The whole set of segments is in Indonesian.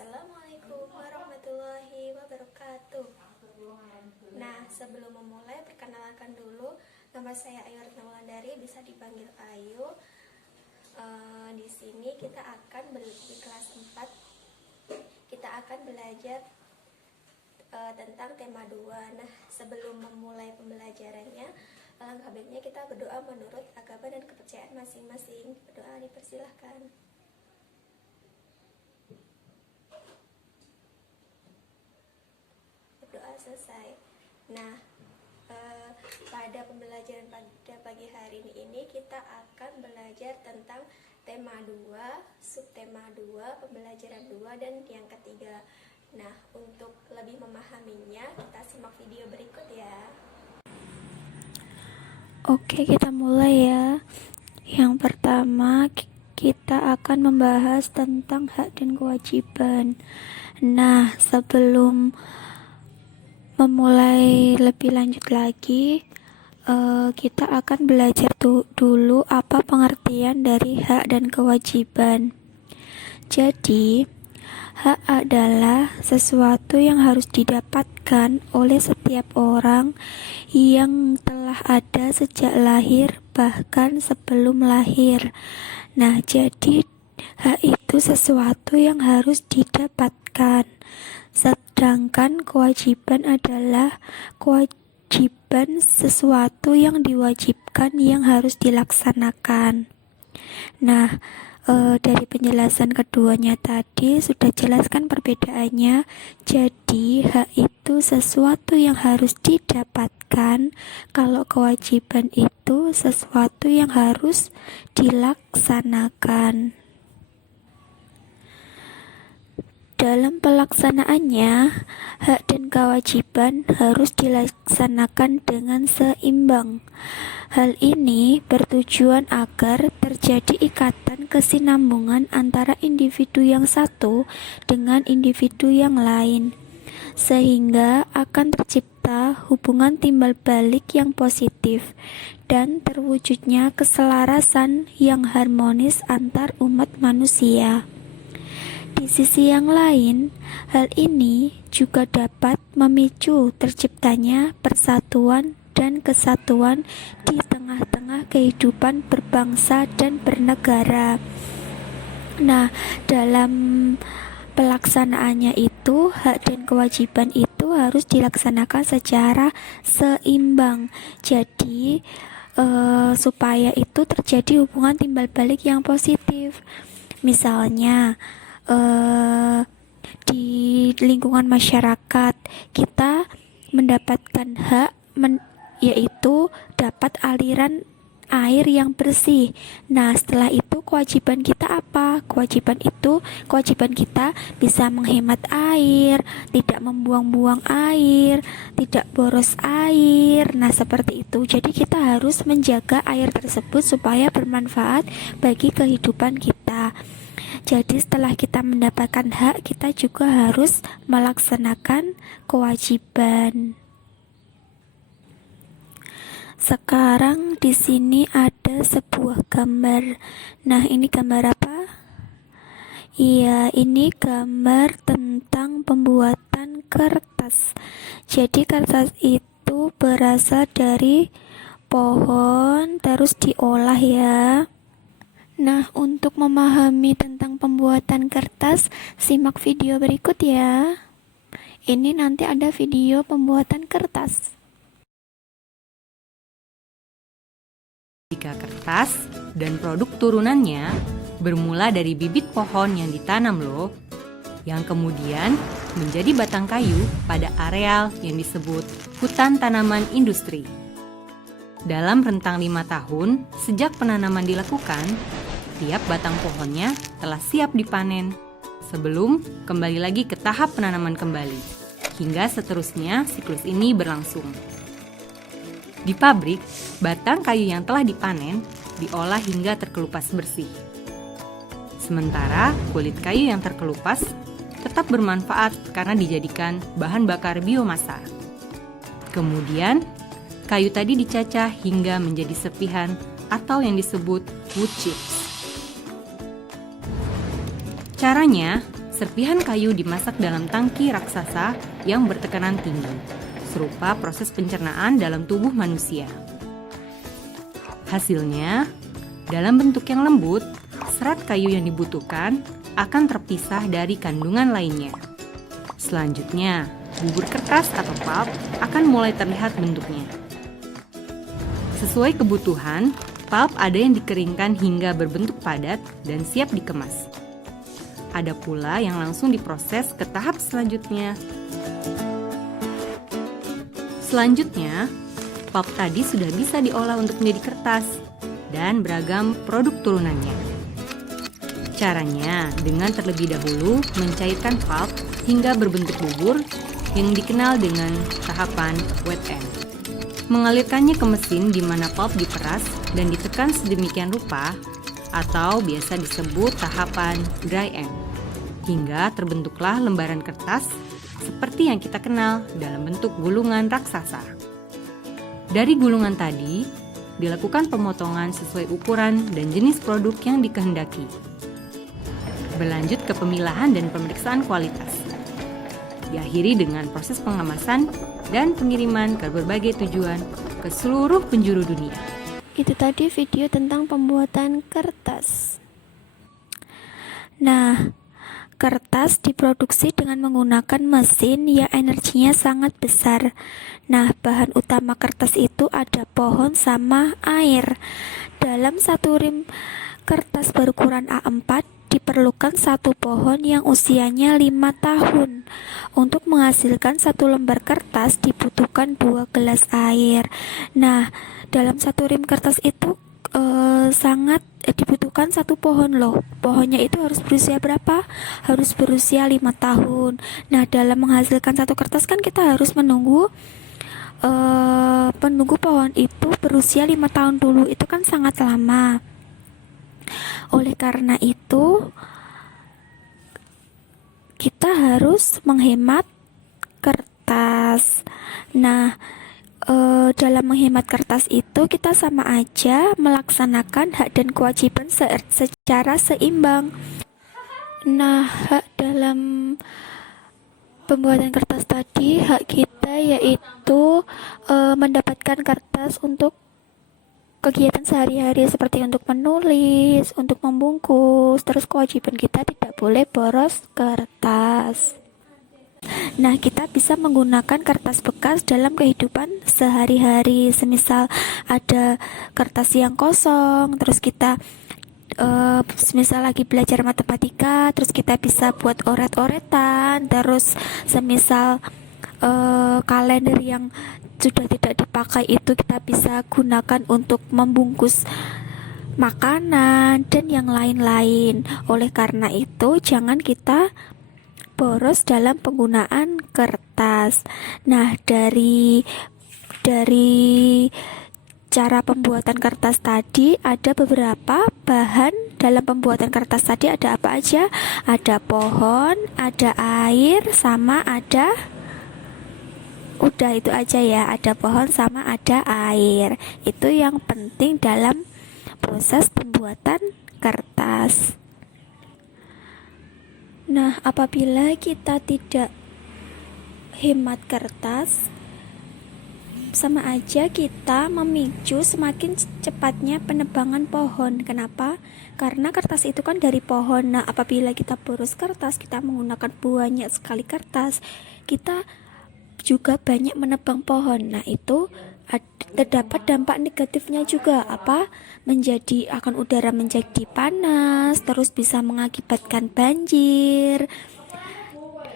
Assalamualaikum warahmatullahi wabarakatuh. Nah, sebelum memulai, perkenalkan dulu, nama saya Ayu Retnawulandari, bisa dipanggil Ayu. Di sini kita akan di kelas 4 kita akan belajar tentang tema 2. Nah, sebelum memulai pembelajarannya, alangkah baiknya kita berdoa menurut agama dan kepercayaan masing-masing. Berdoa dipersilahkan. Doa selesai. Nah, pada pembelajaran pada pagi hari ini kita akan belajar tentang tema 2, subtema 2, pembelajaran 2, dan yang ketiga. Nah, untuk lebih memahaminya, kita simak video berikut ya. Oke, kita mulai ya. Yang pertama, kita akan membahas tentang hak dan kewajiban. Nah, sebelum memulai lebih lanjut lagi, kita akan belajar dulu apa pengertian dari hak dan kewajiban. Jadi, hak adalah sesuatu yang harus didapatkan oleh setiap orang yang telah ada sejak lahir, bahkan sebelum lahir. Nah, jadi hak itu sesuatu yang harus didapatkan. Sedangkan kewajiban adalah kewajiban sesuatu yang diwajibkan yang harus dilaksanakan. Nah, dari penjelasan keduanya tadi sudah jelaskan perbedaannya. Jadi hak itu sesuatu yang harus didapatkan, kalau kewajiban itu sesuatu yang harus dilaksanakan. Dalam pelaksanaannya, hak dan kewajiban harus dilaksanakan dengan seimbang. Hal ini bertujuan agar terjadi ikatan kesinambungan antara individu yang satu dengan individu yang lain, sehingga akan tercipta hubungan timbal balik yang positif dan terwujudnya keselarasan yang harmonis antar umat manusia. Di sisi yang lain, hal ini juga dapat memicu terciptanya persatuan dan kesatuan di tengah-tengah kehidupan berbangsa dan bernegara. Nah, dalam pelaksanaannya itu, hak dan kewajiban itu harus dilaksanakan secara seimbang. Jadi, supaya itu terjadi hubungan timbal balik yang positif. Misalnya, di lingkungan masyarakat kita mendapatkan hak yaitu dapat aliran air yang bersih. Nah, setelah itu kewajiban kita apa? Kewajiban kita bisa menghemat air, tidak membuang-buang air, tidak boros air. Nah, seperti itu. Jadi kita harus menjaga air tersebut supaya bermanfaat bagi kehidupan kita. Jadi setelah kita mendapatkan hak, kita juga harus melaksanakan kewajiban. Sekarang di sini ada sebuah gambar. Nah, ini gambar apa? Iya, ini gambar tentang pembuatan kertas. Jadi kertas itu berasal dari pohon terus diolah ya. Nah, untuk memahami tentang pembuatan kertas, simak video berikut ya. Ini nanti ada video pembuatan kertas. Jika kertas dan produk turunannya bermula dari bibit pohon yang ditanam loh, yang kemudian menjadi batang kayu pada areal yang disebut hutan tanaman industri. Dalam rentang 5 tahun sejak penanaman dilakukan, tiap batang pohonnya telah siap dipanen sebelum kembali lagi ke tahap penanaman kembali, hingga seterusnya siklus ini berlangsung. Di pabrik, batang kayu yang telah dipanen diolah hingga terkelupas bersih. Sementara kulit kayu yang terkelupas tetap bermanfaat karena dijadikan bahan bakar biomasa. Kemudian, kayu tadi dicacah hingga menjadi serpihan atau yang disebut wood chips. Caranya, serpihan kayu dimasak dalam tangki raksasa yang bertekanan tinggi, serupa proses pencernaan dalam tubuh manusia. Hasilnya, dalam bentuk yang lembut, serat kayu yang dibutuhkan akan terpisah dari kandungan lainnya. Selanjutnya, bubur kertas atau pulp akan mulai terlihat bentuknya. Sesuai kebutuhan, pulp ada yang dikeringkan hingga berbentuk padat dan siap dikemas. Ada pula yang langsung diproses ke tahap selanjutnya. Selanjutnya, pulp tadi sudah bisa diolah untuk menjadi kertas dan beragam produk turunannya. Caranya dengan terlebih dahulu mencairkan pulp hingga berbentuk bubur yang dikenal dengan tahapan wet end. Mengalirkannya ke mesin di mana pulp diperas dan ditekan sedemikian rupa atau biasa disebut tahapan dry end, hingga terbentuklah lembaran kertas seperti yang kita kenal dalam bentuk gulungan raksasa. Dari gulungan tadi, dilakukan pemotongan sesuai ukuran dan jenis produk yang dikehendaki. Berlanjut ke pemilahan dan pemeriksaan kualitas. Diakhiri dengan proses pengemasan dan pengiriman ke berbagai tujuan ke seluruh penjuru dunia. Itu tadi video tentang pembuatan kertas. Nah, kertas diproduksi dengan menggunakan mesin yang energinya sangat besar. Nah, bahan utama kertas itu ada pohon sama air. Dalam satu rim kertas berukuran A4 diperlukan satu pohon yang usianya 5 tahun. Untuk menghasilkan satu lembar kertas dibutuhkan 2 gelas air. Nah, dalam satu rim kertas itu sangat dibutuhkan satu pohon loh. Pohonnya itu harus berusia berapa? Harus berusia 5 tahun. Nah, dalam menghasilkan satu kertas kan kita harus menunggu pohon itu berusia 5 tahun dulu. Itu kan sangat lama. Oleh karena itu, kita harus menghemat kertas. Nah, dalam menghemat kertas itu kita sama aja melaksanakan hak dan kewajiban secara seimbang. Nah, hak dalam pembuatan kertas tadi, hak kita yaitu mendapatkan kertas untuk kegiatan sehari-hari seperti untuk menulis, untuk membungkus. Terus kewajiban kita tidak boleh boros kertas. Nah, kita bisa menggunakan kertas bekas dalam kehidupan sehari-hari. Semisal ada kertas yang kosong, terus kita semisal lagi belajar matematika, terus kita bisa buat oret-oretan. Terus semisal kalender yang sudah tidak dipakai itu kita bisa gunakan untuk membungkus makanan dan yang lain-lain. Oleh karena itu, jangan kita boros dalam penggunaan kertas. Nah, dari cara pembuatan kertas tadi ada beberapa bahan dalam pembuatan kertas tadi. Ada apa aja? Ada pohon, ada air, sama ada udah itu aja ya, ada pohon sama ada air. Itu yang penting dalam proses pembuatan kertas. Nah, apabila kita tidak hemat kertas, sama aja kita memicu semakin cepatnya penebangan pohon. Kenapa? Karena kertas itu kan dari pohon. Nah, apabila kita boros kertas, kita menggunakan banyak sekali kertas, kita juga banyak menebang pohon. Nah, itu terdapat dampak negatifnya juga. Apa? Akan udara menjadi panas, terus bisa mengakibatkan banjir.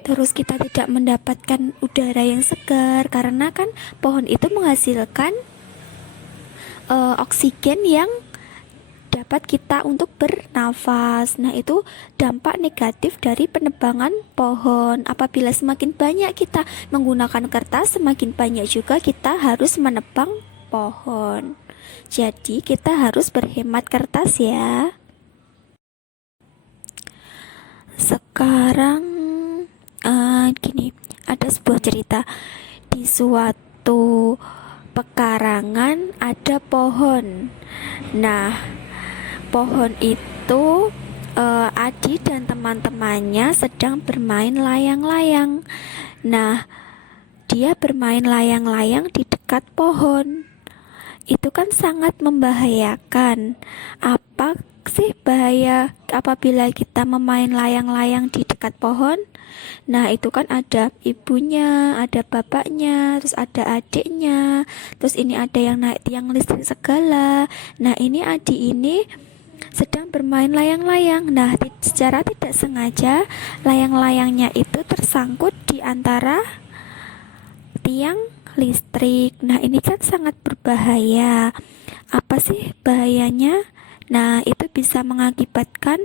Terus kita tidak mendapatkan udara yang segar karena kan pohon itu menghasilkan oksigen yang dapat kita untuk bernafas. Nah, itu dampak negatif dari penebangan pohon. Apabila semakin banyak kita menggunakan kertas, semakin banyak juga kita harus menebang pohon. Jadi kita harus berhemat kertas ya. Sekarang gini, ada sebuah cerita. Di suatu pekarangan ada pohon. Nah, pohon itu Adi dan teman-temannya sedang bermain layang-layang. Nah, dia bermain layang-layang di dekat pohon. Itu kan sangat membahayakan. Apa sih bahaya apabila kita memain layang-layang di dekat pohon? Nah, itu kan ada ibunya, ada bapaknya, terus ada adiknya, terus ini ada yang naik tiang listrik segala. Nah, ini adik ini sedang bermain layang-layang. Nah, secara tidak sengaja layang-layangnya itu tersangkut di antara tiang listrik. Nah, ini kan sangat berbahaya. Apa sih bahayanya? Nah, itu bisa mengakibatkan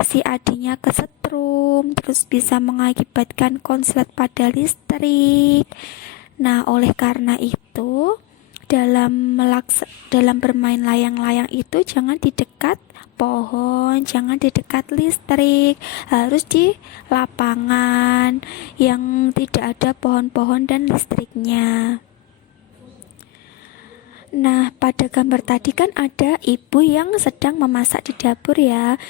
si adinya kesetrum, terus bisa mengakibatkan konslet pada listrik. Nah, oleh karena itu dalam bermain layang-layang itu jangan di dekat pohon, jangan di dekat listrik, harus di lapangan yang tidak ada pohon-pohon dan listriknya. Nah, pada gambar tadi kan ada ibu yang sedang memasak di dapur ya.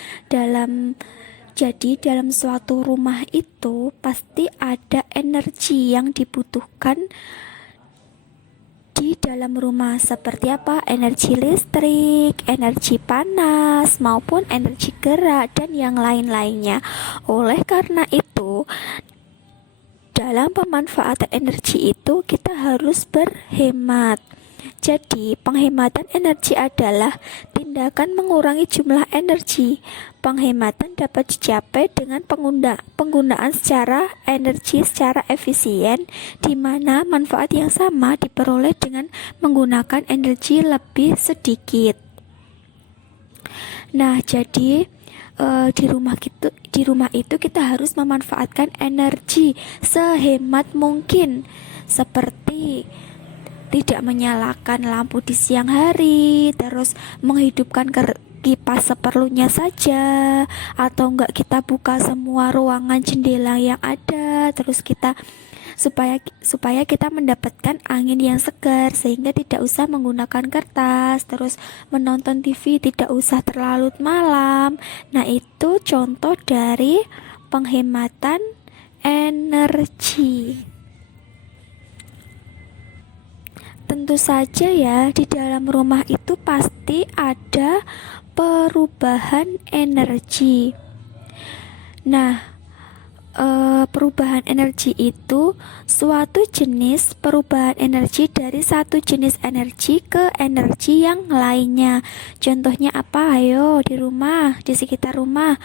Jadi dalam suatu rumah itu pasti ada energi yang dibutuhkan di dalam rumah, seperti apa? Energi listrik, energi panas, maupun energi gerak dan yang lain-lainnya. Oleh karena itu, dalam pemanfaatan energi itu kita harus berhemat. Jadi, penghematan energi adalah tindakan mengurangi jumlah energi. Penghematan dapat dicapai dengan penggunaan energi secara efisien, di mana manfaat yang sama diperoleh dengan menggunakan energi lebih sedikit. Nah, jadi di rumah itu kita harus memanfaatkan energi sehemat mungkin, seperti tidak menyalakan lampu di siang hari, terus menghidupkan kipas seperlunya saja, atau enggak kita buka semua ruangan jendela yang ada, terus kita supaya kita mendapatkan angin yang segar, sehingga tidak usah menggunakan kertas, terus menonton TV tidak usah terlalu malam. Nah, itu contoh dari penghematan energi. Tentu saja ya, di dalam rumah itu pasti ada perubahan energi. Nah, perubahan energi itu suatu jenis perubahan energi dari satu jenis energi ke energi yang lainnya. Contohnya apa? Ayo, di rumah, di sekitar rumah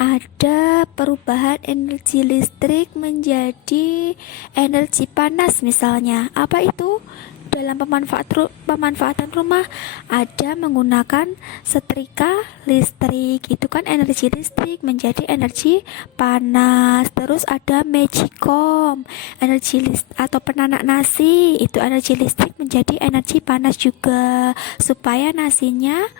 ada perubahan energi listrik menjadi energi panas misalnya. Apa itu? Dalam pemanfaatan rumah ada menggunakan setrika listrik, itu kan energi listrik menjadi energi panas. Terus ada magicom, atau penanak nasi, itu energi listrik menjadi energi panas juga, supaya nasinya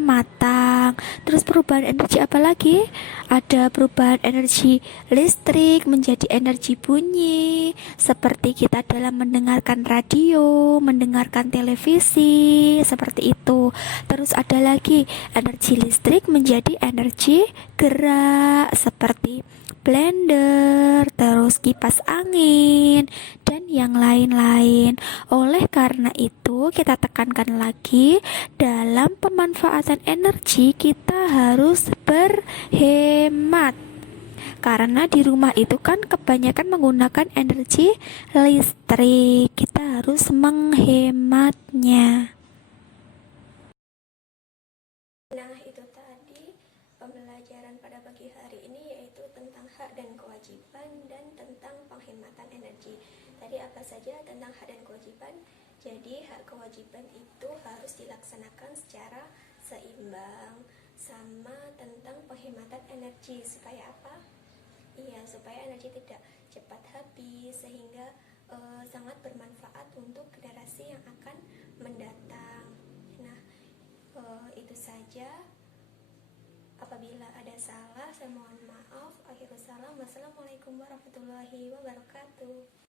matang. Terus perubahan energi apa lagi? Ada perubahan energi listrik menjadi energi bunyi, seperti kita dalam mendengarkan radio, mendengarkan televisi, seperti itu. Terus ada lagi energi listrik menjadi energi gerak, seperti blender, terus kipas angin, dan yang lain-lain. Oleh karena itu, kita tekankan lagi, dalam pemanfaatan energi kita harus berhemat. Karena di rumah itu kan kebanyakan menggunakan energi listrik, kita harus menghematnya. Nah, itu tadi pembelajaran pada pagi hari ini, yaitu tentang hak dan kewajiban dan tentang penghematan energi. Tadi apa saja tentang hak dan kewajiban? Jadi hak kewajiban itu harus dilaksanakan secara seimbang, sama tentang penghematan energi. Supaya apa? Iya, supaya energi tidak cepat habis, sehingga sangat bermanfaat untuk generasi yang akan mendatang. Nah, itu saja. Apabila ada salah, saya mohon maaf. Akhirul salam. Wassalamualaikum warahmatullahi wabarakatuh.